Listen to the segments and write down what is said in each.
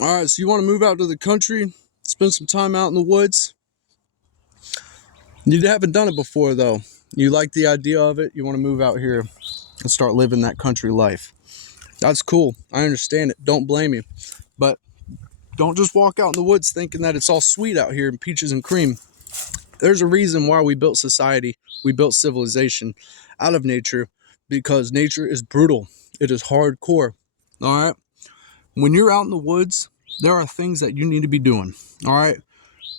All right, so you want to move out to the country, spend some time out in the woods. You haven't done it before, though. You like the idea of it. You want to move out here and start living that country life. That's cool. I understand it. Don't blame you. But don't just walk out in the woods thinking that it's all sweet out here and peaches and cream. There's a reason why we built society, we built civilization out of nature, because nature is brutal. It is hardcore. All right. When you're out in the woods, there are things that you need to be doing. All right.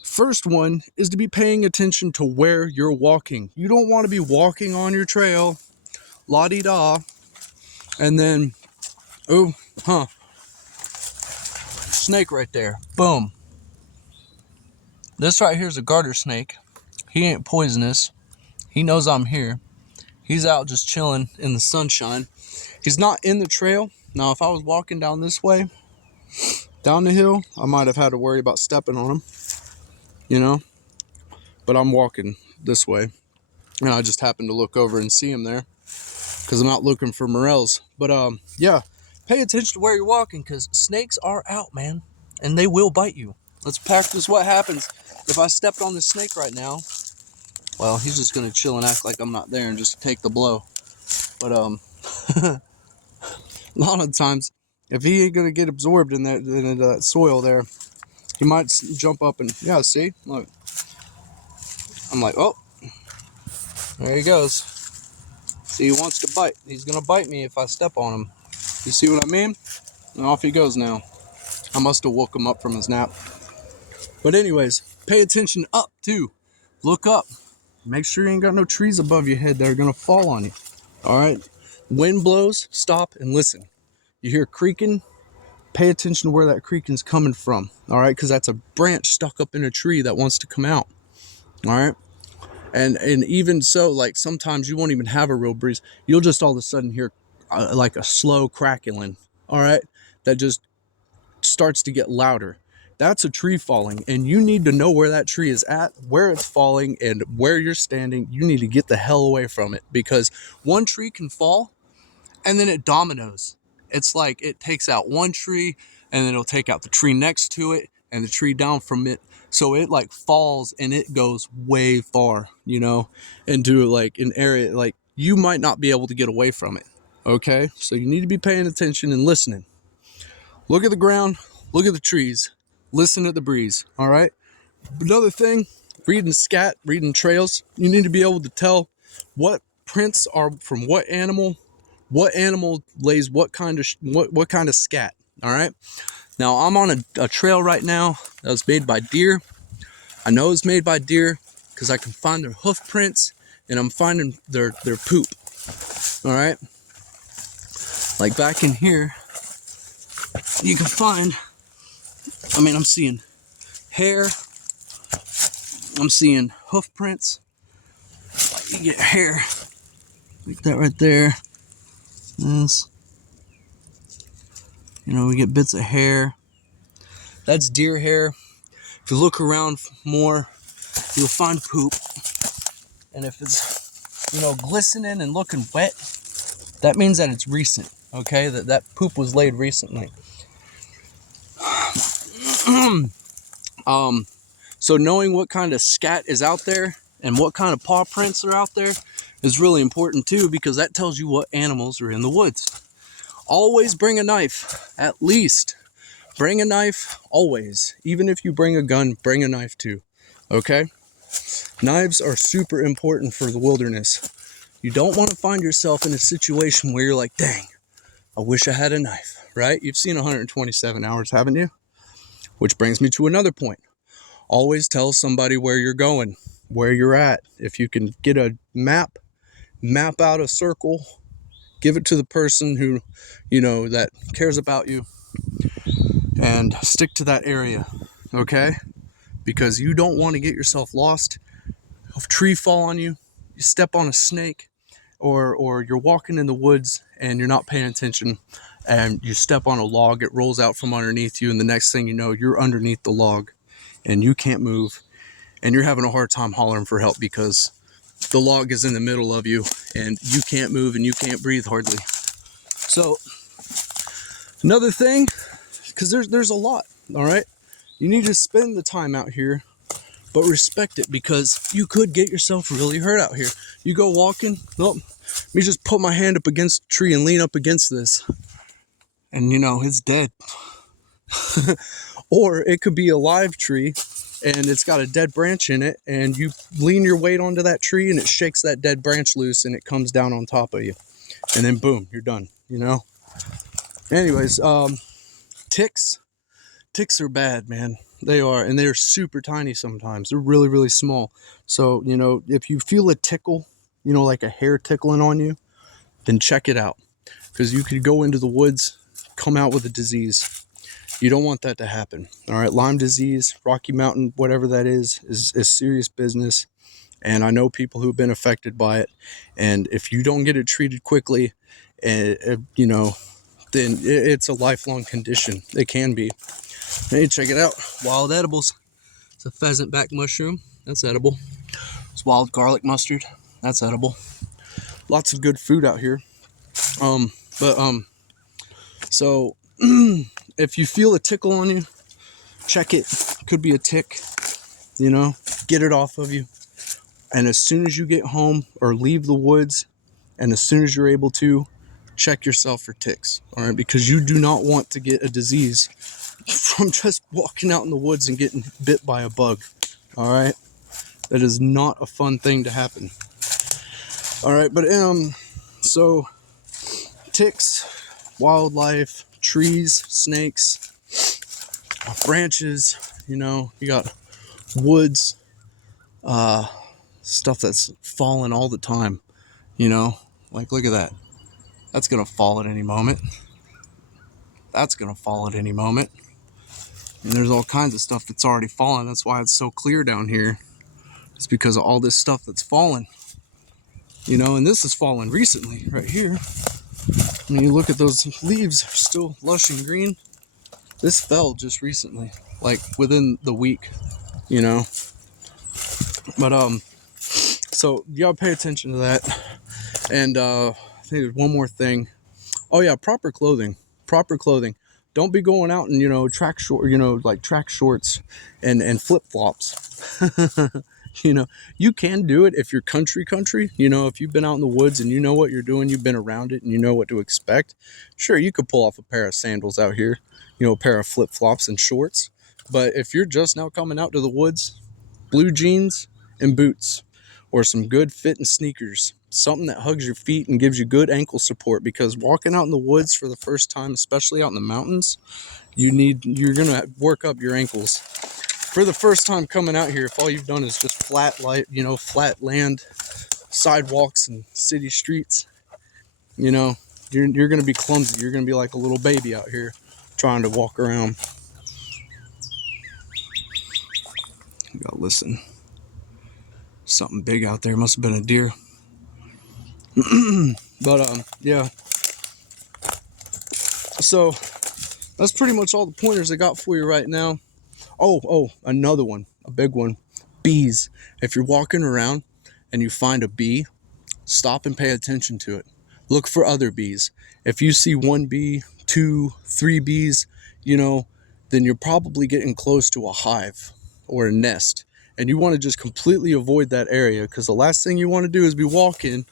First one is to be paying attention to where you're walking. You don't want to be walking on your trail, la-di-da, and then, oh, snake right there. Boom. This right here is a garter snake. He ain't poisonous. He knows I'm here. He's out just chilling in the sunshine. He's not in the trail. Now, if I was walking down this way, down the hill, I might have had to worry about stepping on him, you know? But I'm walking this way, and I just happened to look over and see him there because I'm out looking for morels. But, yeah, pay attention to where you're walking because snakes are out, man, and they will bite you. Let's practice what happens if I stepped on this snake right now. Well, he's just going to chill and act like I'm not there and just take the blow. But, a lot of times, if he ain't going to get absorbed into that soil there, he might jump up and, yeah, see? Look. I'm like, oh, there he goes. See, he wants to bite. He's going to bite me if I step on him. You see what I mean? And off he goes now. I must have woke him up from his nap. But anyways, pay attention up, too. Look up. Make sure you ain't got no trees above your head that are going to fall on you. All right? Wind blows, stop and listen. You hear creaking, pay attention to where that creaking's coming from. All right? Because that's a branch stuck up in a tree that wants to come out. All right? And even so, like, sometimes you won't even have a real breeze. You'll just all of a sudden hear like a slow crackling. All right? That just starts to get louder. That's a tree falling, and you need to know where that tree is at, where it's falling, and where you're standing. You need to get the hell away from it, because one tree can fall and then it dominoes. It's like it takes out one tree and then it'll take out the tree next to it and the tree down from it. So it like falls and it goes way far, you know, into like an area like you might not be able to get away from it. Okay, so you need to be paying attention and listening. Look at the ground, look at the trees, listen to the breeze. All right. Another thing, reading scat, reading trails, you need to be able to tell what prints are from what animal lays what kind of scat. All right. Now I'm on a trail right now that was made by deer. I know it's made by deer because I can find their hoof prints and I'm finding their poop. All right. Like back in here, you can find, I'm seeing hair. I'm seeing hoof prints. You get hair. Like that right there. This. You know, we get bits of hair. That's deer hair. If you look around more, you'll find poop. And if it's, you know, glistening and looking wet, that means that it's recent. Okay, that poop was laid recently. So knowing what kind of scat is out there and what kind of paw prints are out there is really important too, because that tells you what animals are in the woods. Always bring a knife, at least. Bring a knife, always. Even if you bring a gun, bring a knife too, okay? Knives are super important for the wilderness. You don't want to find yourself in a situation where you're like, dang, I wish I had a knife, right? You've seen 127 hours, haven't you? Which brings me to another point. Always tell somebody where you're going, where you're at. If you can get a map out a circle, give it to the person who, you know, that cares about you, and stick to that area, okay? Because you don't want to get yourself lost. If a tree fall on you, you step on a snake, or you're walking in the woods and you're not paying attention and you step on a log, it rolls out from underneath you, and the next thing you know, you're underneath the log and you can't move and you're having a hard time hollering for help because the log is in the middle of you and you can't move and you can't breathe hardly. So another thing, because there's a lot. All right, you need to spend the time out here, but respect it, because you could get yourself really hurt out here. You go walking, oh, let me just put my hand up against a tree and lean up against this, and you know, it's dead. Or it could be a live tree and it's got a dead branch in it, and you lean your weight onto that tree and it shakes that dead branch loose and it comes down on top of you, and then boom, you're done, you know. Anyways, ticks are bad, man. They are, and they're super tiny sometimes. They're really, really small. So, you know, if you feel a tickle, you know, like a hair tickling on you, then check it out, because you could go into the woods, come out with a disease. You don't want that to happen. All right, Lyme disease, Rocky Mountain, whatever that is serious business. And I know people who've been affected by it. And if you don't get it treated quickly, you know, then it's a lifelong condition. It can be. Hey, check it out. Wild edibles. It's a pheasant back mushroom. That's edible. It's wild garlic mustard. That's edible. Lots of good food out here. So if you feel a tickle on you, check it. Could be a tick, you know, get it off of you. And as soon as you get home or leave the woods, and as soon as you're able to, check yourself for ticks. All right, because you do not want to get a disease from just walking out in the woods and getting bit by a bug. All right, that is not a fun thing to happen. All right, but so ticks, wildlife, trees, snakes, branches, you know, you got woods, stuff that's falling all the time, you know, like look at that. That's gonna fall at any moment. That's gonna fall at any moment. And there's all kinds of stuff that's already fallen. That's why it's so clear down here. It's because of all this stuff that's fallen. You know, and this has fallen recently, right here. I mean, you look at those leaves, are still lush and green. This fell just recently, like within the week, you know. But so you gotta pay attention to that. And I think there's one more thing. Oh yeah, proper clothing. Proper clothing. Don't be going out in, you know, track shorts and flip flops. You know, you can do it if you're country, you know, if you've been out in the woods and you know what you're doing, you've been around it and you know what to expect. Sure, you could pull off a pair of sandals out here, you know, a pair of flip flops and shorts. But if you're just now coming out to the woods, blue jeans and boots, or some good fitting sneakers, something that hugs your feet and gives you good ankle support, because walking out in the woods for the first time, especially out in the mountains, you're gonna work up your ankles. For the first time coming out here, if all you've done is just flat land, sidewalks and city streets, you know, you're gonna be clumsy. You're gonna be like a little baby out here trying to walk around. You gotta listen. Something big out there. Must have been a deer. But yeah. So that's pretty much all the pointers I got for you right now. Oh, another one, a big one. Bees. If you're walking around and you find a bee, stop and pay attention to it. Look for other bees. If you see one bee, 2, 3 bees, you know, then you're probably getting close to a hive or a nest. And you want to just completely avoid that area, because the last thing you want to do is be walking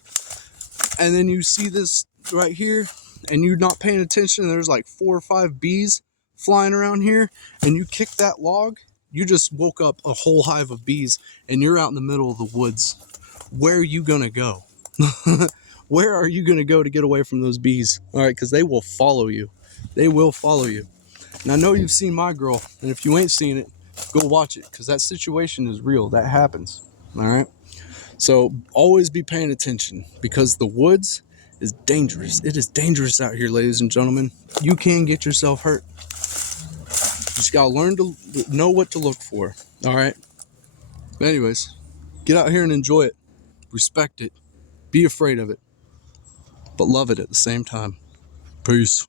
and then you see this right here and you're not paying attention and there's like 4 or 5 bees flying around here, and you kick that log, you just woke up a whole hive of bees and you're out in the middle of the woods. Where are you gonna go? Where are you gonna go to get away from those bees? All right, because they will follow you. They will follow you. And I know you've seen My Girl, and if you ain't seen it, go watch it, because that situation is real. That happens. All right. So always be paying attention, because the woods is dangerous. It is dangerous out here, ladies and gentlemen. You can get yourself hurt. You just gotta learn to know what to look for. All right. But anyways, get out here and enjoy it. Respect it. Be afraid of it, but love it at the same time. Peace.